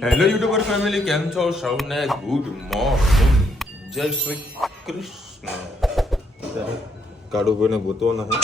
Hello YouTuber family, કેમ છો? સૌને ગુડ મોર્નિંગ, જય શ્રી કૃષ્ણ. ત્યારે કાળુભાઈને ગોતવો નથી,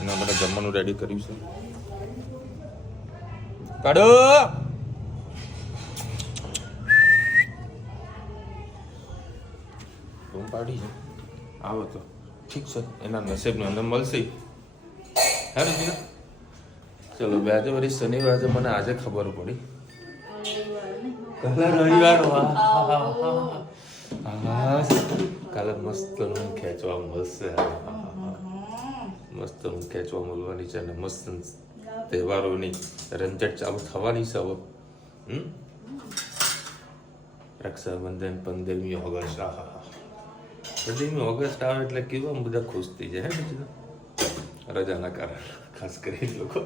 એના માટે જમવાનું રેડી કર્યું છે. કાળુ રૂમ પાડી છે, આવો તો ઠીક છે, એના નસીબની અંદર મળશે. હા રજીના, ચલો બે આજે વળી શનિવાર છે, મને આજે ખબર પડી. કાલે રવિવાર, કાલે મસ્ત રૂમ ખેંચવા મળશે, મસ્ત રૂમ ખેંચવા મળવાની છે અને મસ્ત તહેવારોની રંજટ ચાલુ થવાની છે હવે. રક્ષાબંધન 15મી ઓગસ્ટ, 15મી ઓગસ્ટ આવે એટલે કેવા બધા ખુશ થઈ જાય હે બીજું રજાના કારણે, ખાસ કરી લોકો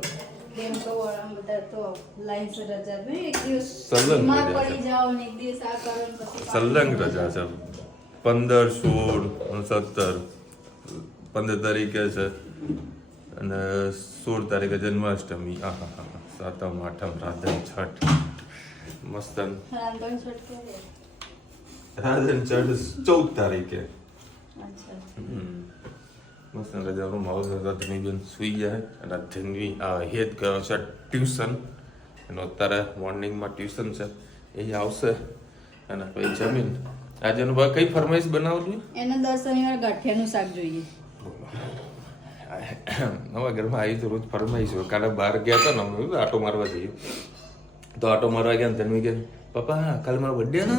કેમ તો બધા તો લાઈન સે રજા બે એક દિવસ સલંગ બીમાર રજા પડી જાવ ને એક દિવસ આ કરો ને પછી સલંગ રજા છે. 15, 16, 17, 15 તારીખે છે અને 16 તારીખે જન્માષ્ટમી. સાતમ, આઠમ, રાધન, છઠ, મસ્ત રાંધણ છટ કરે. રાધન છઠ 14 તારીખે. અચ્છા મસ્ત રજાનું માહોલ છે. ધનવીબેન સુઈ જાય અને ધનવી હેત ગયો છે ટ્યુશન, એનો અત્યારે મોર્નિંગમાં ટ્યુશન છે, એ આવશે અને પછી જમીન. આજે એનું કઈ ફરમાઈશ બનાવવું? એને 10 શનિવાર ગાંઠિયાનું શાક જોઈએ. નવા ઘરમાં આવી તો રોજ ફરમાઈશ. કાલે બહાર ગયા હતા ને અમે આટો મારવા જઈએ, તો આટો મારવા ગયા ને ધનવી કે પપ્પા કાલે મારો બર્થડે હે ને,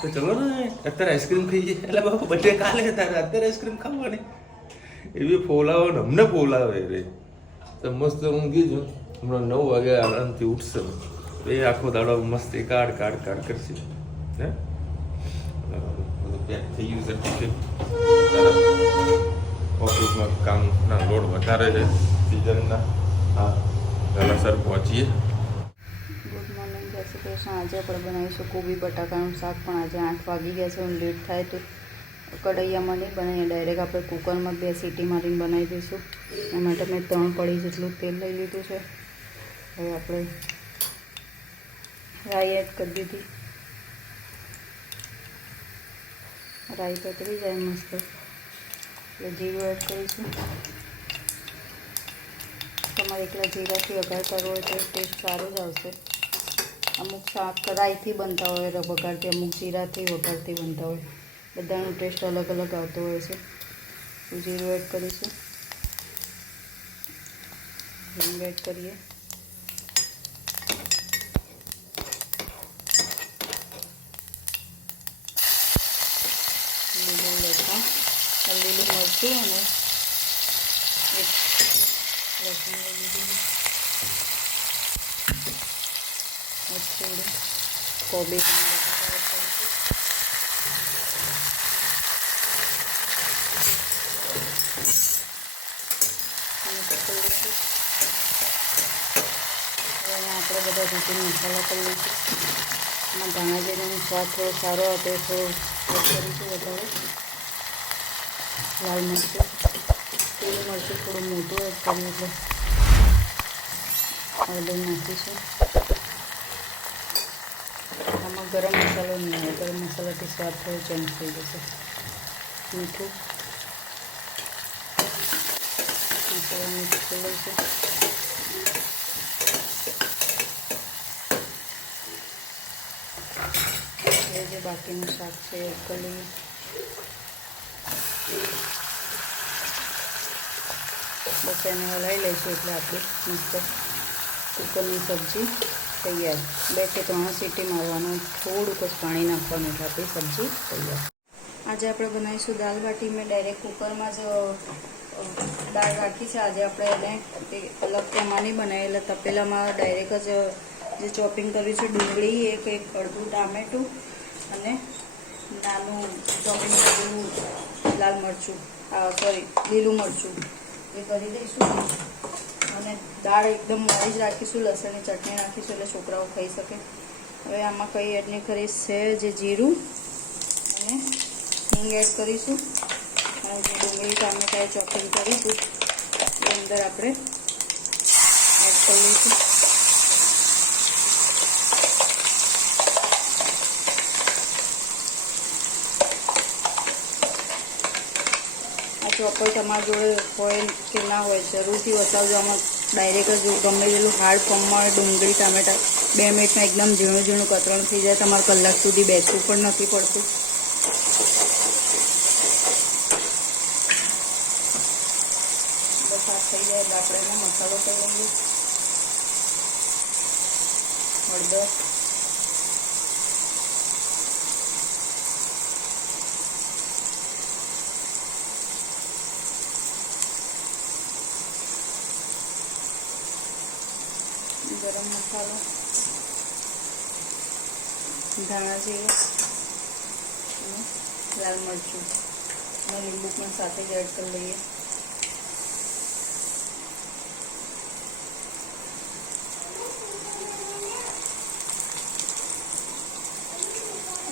તો ચલો ને અત્યારે આઈસ્ક્રીમ ખાઈએ. એટલે બાપા બર્થડે કાલે તારે અત્યારે આઈસ્ક્રીમ ખાવાની? એવી ફોલાવો ને અમને ફોલાવે રે. તો મસ્ત ઊંઘી છું, હમણાં 9 વાગે આરામથી ઉઠશે. એ આખો દાડો મસ્ત કાઢ કરશે. હે બધું પેક થઈ ગયું છે, ટિકિટ. ઓફિસમાં કામના લોડ વધારે છે સિઝનના. હા વહેલાસર પહોંચીએ. ગુડ મોર્નિંગ, જય શ્રી કૃષ્ણ. આજે આપણે બનાવીશું કોબી બટાકાનું શાક, પણ આજે 8 વાગી ગયા છે, લેટ થાય તો કઢૈયામાં નહીં બનાવીએ, ડાયરેક્ટ આપણે કુકરમાં 2 સીટી મારીને બનાવી દઈશું. એ માટે મેં 3 પડી જેટલું તેલ લઈ લીધું છે. હવે આપણે રાઈ એડ કરી દીધી. રાઈ પતરી જાય મસ્ત એટલે જીરું એડ કરીશું. તમારે એકલા જીરાથી વઘાર કરવો હોય તો ટેસ્ટ સારો જ આવશે. અમુક શાક રાઈથી બનતા હોય વઘારથી, અમુક જીરાથી વઘારથી બનતા હોય, બધાનો ટેસ્ટ અલગ અલગ આવતો હોય છે. તો જીરું એડ કરીશું, હિંગ એડ કરીએ, લીલું લસણ, લીલું મરચું અને એક લસણ લઈ લીધું, થોડું કોબી આપણે બધા રૂટીન મસાલા કરી લઈશું. એમાં ધાણા જીરાનો સ્વાદ થોડો સારો હતો, થોડો એડ કરીશું વધારે. લાલ મરચું, લીલું મરચું થોડું મોટું એડ કર્યું એટલે હળદર નાખીશું. આમાં ગરમ મસાલો નહીં આવે, ગરમ મસાલાથી સ્વાદ થોડો ચેન્જ થઈ જશે. મીઠું, મસાલા મિક્સ કરી લઈશું. જે બાકીનું શાક છે એડ કરી લઈએ. બસ એને હલાવી લઈશું એટલે આપણી મસ્ત કુકરની સબ્જી તૈયાર. 2 કે 3 સીટી મારવાનું, થોડુંક જ પાણી નાખવાનું એટલે આપણી સબ્જી તૈયાર. આજે આપણે બનાવીશું દાલ બાટી. મેં ડાયરેક્ટ કુકરમાં જ દાળ રાખી છે. આજે આપણે એને અલગ તેમાં નહીં બનાવીએ, એટલે તપેલામાં ડાયરેક્ટ જ જે ચોપિંગ કર્યું છે ડુંગળી, એક અડધું ટામેટું અને નાનું ચોપિંગ કરેલું લાલ મરચું, લીલું મરચું એ કરી દઈશું. અને દાળ એકદમ મોડી જ રાખીશું, લસણની ચટણી નાખીશું એટલે છોકરાઓ ખાઈ શકે. હવે આમાં કંઈ એડ નહીં કરીશ, છે જે જીરું અને હિંગ એડ કરીશું. અને જે ડુંગળી ટામેટાએ ચોપિંગ કરીશું એ અંદર આપણે એડ કરી લઈશું. ચોપર તમારા જોડે હોય કે ના હોય જરૂરથી વસાવજો. આમાં ડાયરેક્ટ જ ગમે તેટલું હાર્ડ ફોર્મમાં ડુંગળી ટામેટા 2 મિનિટમાં એકદમ ઝીણું ઝીણું કતરણ થઈ જાય. તમારે કલાક સુધી બેસવું પણ નથી પડતું. બસ આ થઈ જાય એટલે આપણે એનો મસાલો કરી લઈએ. હળદર, ગરમ મસાલો, ધાણા જીરું અને લાલ મરચું અને લીંબુ પણ સાથે જ એડ કરી લઈએ.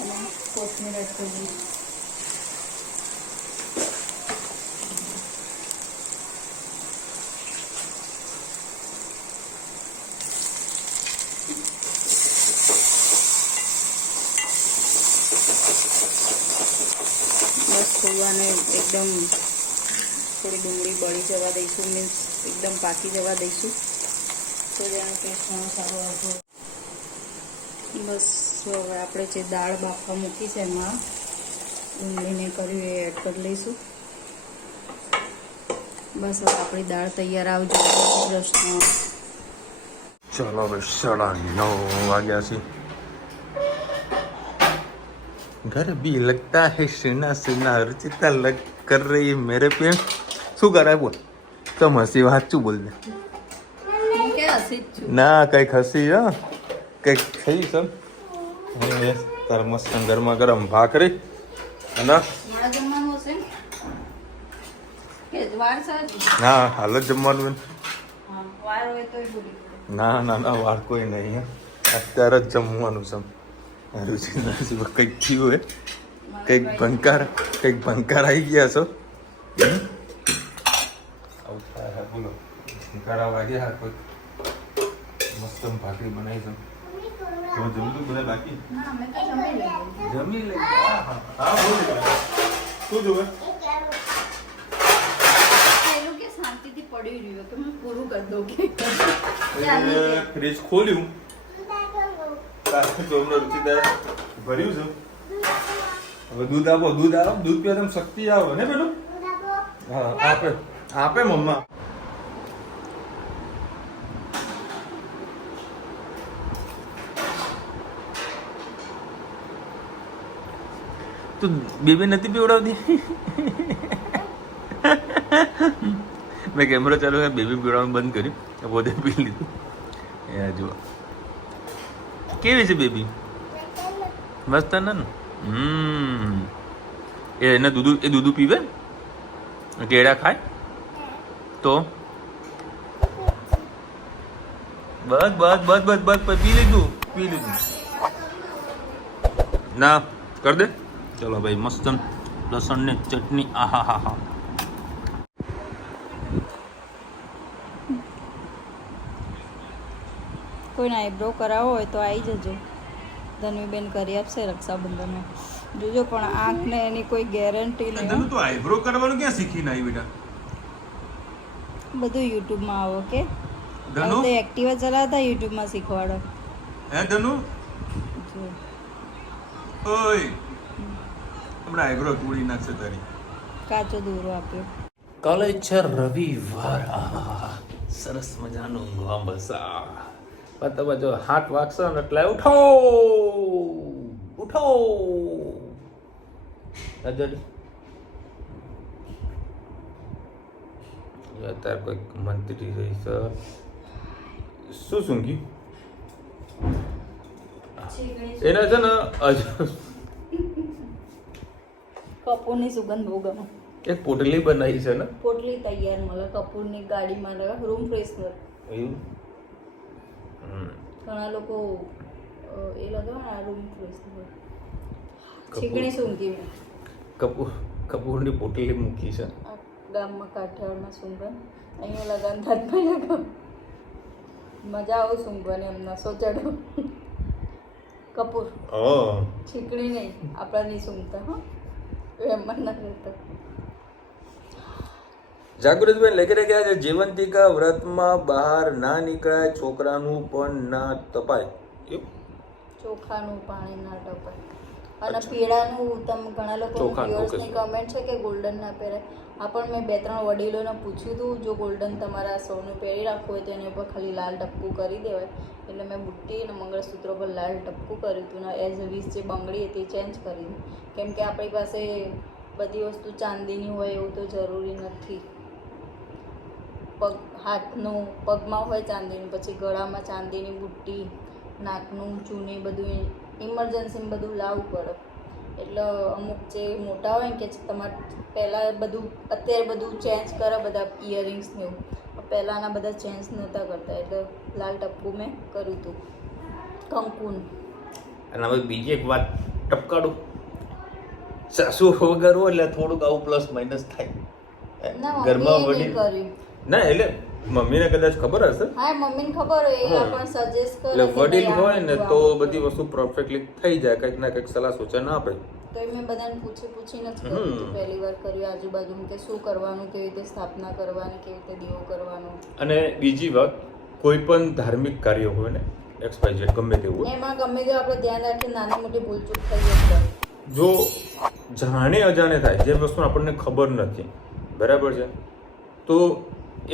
અને કોથમીર એડ કરી દઈએ. બસ થોડું આને એકદમ થોડી ડુંગળી બળી જવા દઈશું, મીન્સ એકદમ પાકી જવા દઈશું તો જ એનો ટેસ્ટ ઘણો સારો આવતો. બસ હવે આપણે જે દાળ બાફવા મૂકી છે એમાં ડુંગળીને કર્યું એ એડ કરી લઈશું. બસ હવે આપણી દાળ તૈયાર આવજો. પ્રશ્ન ચલો હવે 9:30 વાગ્યા છે. घर भी लगता है सीना सीना रुचिता लग कर रही मेरे पे. શું કરાય બોલ? તો હસી વાંચું બોલ દે. ના કંઈક હસી હા કંઈક થઈ છે. તાર મસ્ત ગરમા ગરમ ભાખરી અને ના હાલ જ જમવાનું. ના ના ના વાર કોઈ નહીં, અત્યારે જ જમવાનું છે. રુચિતા કંઈક થયું હે, કંઈક ભંકાર આવી ગયા છો. બોલો ભંકારા વાગ્યા કોઈ મસ્ત ભાખરી બનાવી છે. જમતું બધા બાકી જમી લે. હા બોલ શું જોવે? શાંતિથી પડી રહ્યો તો મેં પૂરું કરી દઉં કે ફ્રીજ ખોલ્યું રુચિતા ભર્યું છે. હવે દૂધ આપો, દૂધ પીવા તમે શક્તિ આવે ને પેલું. હા આપે મમ્મા. તું બેબી નથી પીવડાવતી? મેં કેમેરો ચાલુ બેબી પીવડાવવાનું બંધ કર્યું, પોતે પી લીધું. એ જુઓ કેવી છે બેબી, મસ્ત ને. એને દૂધ પીવે, કેળા ખાય તો બસ બસ બસ બસ બસ પી લીધું ના કર દે. ચલો ભાઈ મસ્ત લસણ ને ચટણી. આહા હા હા. કોઈને આઈબ્રો કરાવવો હોય તો આવી જજો, ધનવીબેન કરી આપશે રક્ષાબંધનમાં. જોજો પણ આંખને એની કોઈ ગેરંટી નહીં. ધનુ તો આઈબ્રો કરવાનું ક્યાં શીખીને આવી બેટા? બધું યુટ્યુબમાં આવો કે ધનુ તો એક્ટિવા ચલાવતા યુટ્યુબમાં શીખવાડો. હે ધનુ ઓય હમણાં આઈબ્રો તોડી નાખશે તારી. કાચો દોરો આપ્યો. કાલે છે રવિવાર. સરસ મજાનું ઊંઘવા બસા. તમે જો 7 વાગશે ને એટલે ઉઠો અત્યારે કોઈ મંત્રી રહી છે. શું સૂંઘી એના છે ને કપૂરની સુગંધ બહુ ગમે. એક પોટલી બનાવી છે ને, પોટલી તૈયાર મળે કપૂરની ગાડીમાં, રૂમ ફ્રેશનર. એવું ઘણા લોકો એ લગાવે રૂમ ફ્રેશનર. છીકણી સૂંઘી મેં કપૂરની પોટલી મૂકી છે. ગામમાં કાઠિયાવાડમાં સૂંઘે, અહીંયા લગાન હાથમાં લગાવ. મજા આવે સૂંઘવાની. એમના સોચાડો કપૂર છીકણી નહીં, આપણા નહીં સૂંઘતા. હા એમ જ ના રહેતા. જાગૃતબેન લખી રહ્યા છે જીવંતિકા વ્રતમાં બહાર ના નીકળાય, છોકરાનું પણ ના તપાય. એવું? ચોખાનું પાણી ના ટપાય અને પીળાનું તમે ઘણા લોકો ચોખાનું, વ્યુઅર્સની કમેન્ટ છે કે ગોલ્ડન ના પહેરાય. આ પણ મેં 2-3 વડીલોને પૂછ્યું હતું, જો ગોલ્ડન તમારા સૌનું પહેરી રાખવું હોય તો એની ઉપર ખાલી લાલ ટપકું કરી દેવાય. એટલે મેં બુટ્ટી અને મંગળસૂત્ર પર લાલ ટપકું કર્યું હતું ને એઝ અ વીસ જે બંગડી હતી ચેન્જ કરી. કેમ કે આપણી પાસે બધી વસ્તુ ચાંદીની હોય એવું તો જરૂરી નથી. પગ હાથનું પગમાં હોય ચાંદીનું, પછી ગળામાં ચાંદીની બુટ્ટી, નાકનું ચૂની, બધું ઇમરજન્સીમાં બધું લાવવું પડે. એટલે અમુક જે મોટા હોય ને કે તમારે પહેલાં બધું અત્યારે બધું ચેન્જ કરે બધા ઇયરિંગ્સને એવું, પહેલાંના બધા ચેન્જ નહોતા કરતા. એટલે લાલ ટપકું મેં કર્યું હતું કંકુનું. અને હવે બીજી એક વાત ટપકાડું, સાસુ વગર હોય એટલે થોડુંક આવું પ્લસ માઇનસ થાય. ના ઘરમાં મમ્મીએ વડીલ નહીં કર્યું. ના એટલે મમ્મીને કદાચ ખબર હશે, હા મમ્મીને ખબર હોય એ આપણને સજેસ્ટ કરે એટલે કે વડીલ ભાઈ હોય ને આમ તો આમ બધી કરો. વસ્તુ પરફેક્ટલી થઈ જાય, કંઈક ના કંઈક સલાહ સૂચન આપે. તો એ મેં બધાને પૂછીને જ કર્યું હતું. પહેલી વાર કર્યું આજુબાજુમાં કે શું કરવાનું, કેવી રીતે સ્થાપના કરવાની, કેવી રીતે દીવો કરવાનો. અને બીજી વાત, કોઈ પણ ધાર્મિક કાર્ય હોય ને XYZ ગમે તેવું હોય, એમાં ગમે તે આપણે ધ્યાન રાખીએ નાની મોટી ભૂલચૂક થઈ જાય. જો જાણે અજાણે થાય, જે વસ્તુ આપણને ખબર નથી, બરાબર છે, તો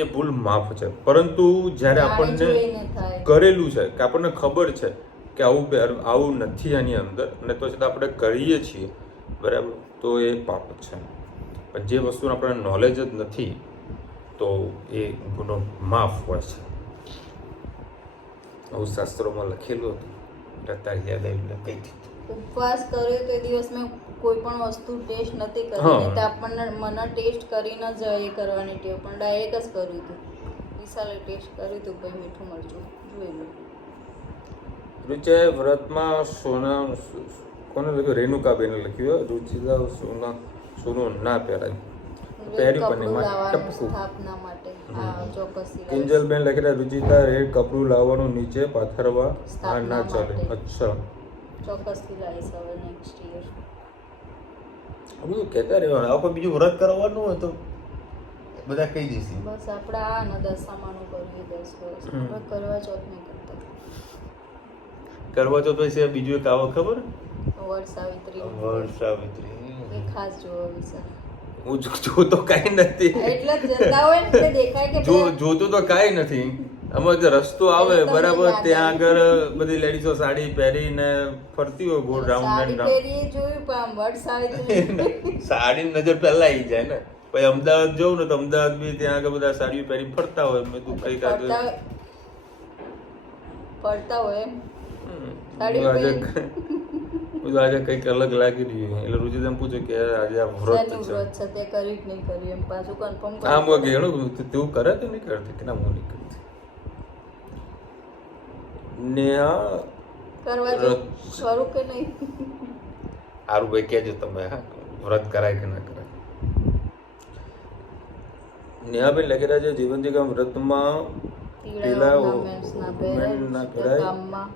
એ ભૂલ માફ છે. પરંતુ જ્યારે આપણને જોઈને થાય. કરેલું છે કે આપણને ખબર છે કે આવું નથી આની અંદર, અને તો છતાં આપણે કરીએ છીએ, બરાબર, તો એ પાપ છે. પણ જે વસ્તુનું આપણને નોલેજ જ નથી તો એ ગુનો માફ હોય છે. આવું શાસ્ત્રોમાં લખેલું હતું, અત્યારે યાદ આવ્યું કઈ ઉપવાસ કર્યો તો એ દિવસ મેં કોઈ પણ વસ્તુ ટેસ્ટ નથી કરી. હા. નહીં તો આપણને મને ટેસ્ટ કરીને જ એ કરવાની ટેવ, પણ ડાયરેક્ટ જ કર્યું હતું. વિશાલે ટેસ્ટ કર્યું હતું ભાઈ મીઠું મરચું જોઈ લો. રુચિ વ્રતમાં સોના કોને લખ્યું? રેણુકાબેને લખ્યું. રુચિતા સોનું ના પહેરાય, પહેર્યું પણ એમાં ટપકું. સ્થાપના માટે આ ચોક્કસ કિંજલબેન લખી રહ્યા રુચિતા રેડ કપડું લાવવાનું નીચે પાથરવા આ સ્થાપના ના ચાલે. માટે. અચ્છા, ચોક્કસથી લાવીશ હવે નેક્સ્ટ યર. બધું કહેતા રહેવાનું. આ કોઈ બીજું વ્રત કરવાનું હોય તો બધા કહી દેશે. બસ આપણે આ ને દશામાનું કરીએ 10 વર્ષ. આપણે કરવા ચોથ નહીં કરતા. કરવા ચોથ પછી બીજું એક આવો ખબર? વડ સાવિત્રી વર્ષાવિત્રી. એ ખાસ જોવા વિશે. હું જોતો કાંઈ નથી. એટલે જ જતા હોય ને એટલે દેખાય કે જોતું તો કાંઈ નથી. આમાં જે રસ્તો આવે બરાબર ત્યાં આગળ બધી લેડીઝો સાડી પહેરીને ફરતી હોય ગોળ રાઉન્ડ સાડી એન્ડ પહેરીએ જોયું પણ આમ વડ સાવિત્રી સાડી નજર પહેલા આવી જાય ને. પછી અમદાવાદ જવું ને તો અમદાવાદ બી ત્યાં આગળ બધા સાડીઓ પહેરી ફરતા હોય. મેં તું કઈ ફરતા હોય એમ. બધું આજે કંઈક અલગ લાગી રહ્યું. એટલે રુચિતાને પૂછ્યું કે આજે આ વ્રત શેનું છે, વ્રત છે તે કર્યું કે નહીં કર્યું એમ પાછું કન્ફર્મ આમ ઘેણું તેવું કરે કે નહીં કરતી કે ના હું નહીં કરતી. નેહા કરવા જો ખરું કે નહીં. સારું ભાઈ કહેજો તમે, હા, વ્રત કરાય કે ના કરાય. નેહાબેન લખી રહ્યા છે જીવંતિકા વ્રતમાં પીળા ઓર્નામેન્ટ્સ ના ના પહેરાય. પહેરાય. કામમાં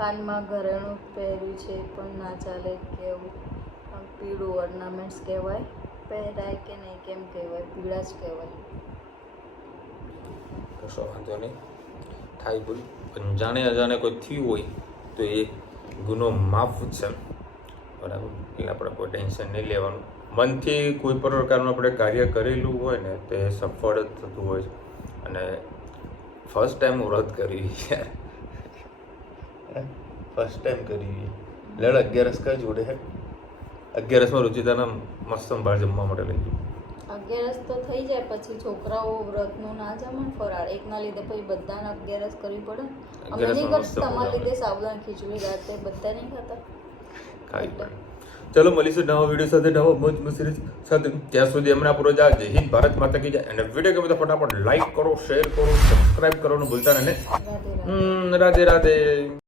કાનમાં ઘરેણું પહેર્યું છે પણ ના ચાલે કેવું. આમ પીળું ઓર્નામેન્ટ્સ કહેવાય. પહેરાય કે નહીં કેમ કહેવાય? પીળા જ કહેવાય. કશો વાંધો નહીં, થાય ભૂલ. પણ જાણે અજાણે કોઈ થયું હોય તો એ ગુનો માફ છે, બરાબર. એટલે આપણે કોઈ ટેન્શન નહીં લેવાનું. મનથી કોઈ પણ પ્રકારનું આપણે કાર્ય કરેલું હોય ને તે સફળ જ થતું હોય છે. અને ફર્સ્ટ ટાઈમ વ્રત કરી યાર, ફર્સ્ટ ટાઈમ કરી લડ 11 કઈ જોડે હે 11માં રુચિતાના મસ્ત સંભાળ જમવા માટે લઈ ગયું. 11 તો થઈ જાય પછી છોકરાઓ વ્રતનું ના જમે ને ફરાળ એકના લીધે પછી બધાને 11 કરવી પડે. અમે નહીં કરતા તમારા લીધે સાબુદાણા ખીચડી રાતે બધા નહીં ખાતા. ખાઈ પડે. ચલો મળીશું નવા વિડીયો સાથે, નવા મોજ મસ્તી સાથે. ત્યાં સુધી હમણાં પૂરો જય હિન્દ, ભારત માતા કી જય. અને વિડીયો ગમે તો ફટાફટ લાઈક કરો, શેર કરો, સબસ્ક્રાઇબ કરવાનું ભૂલતા નહીં. રાધે રાધે. રાધે રાધે.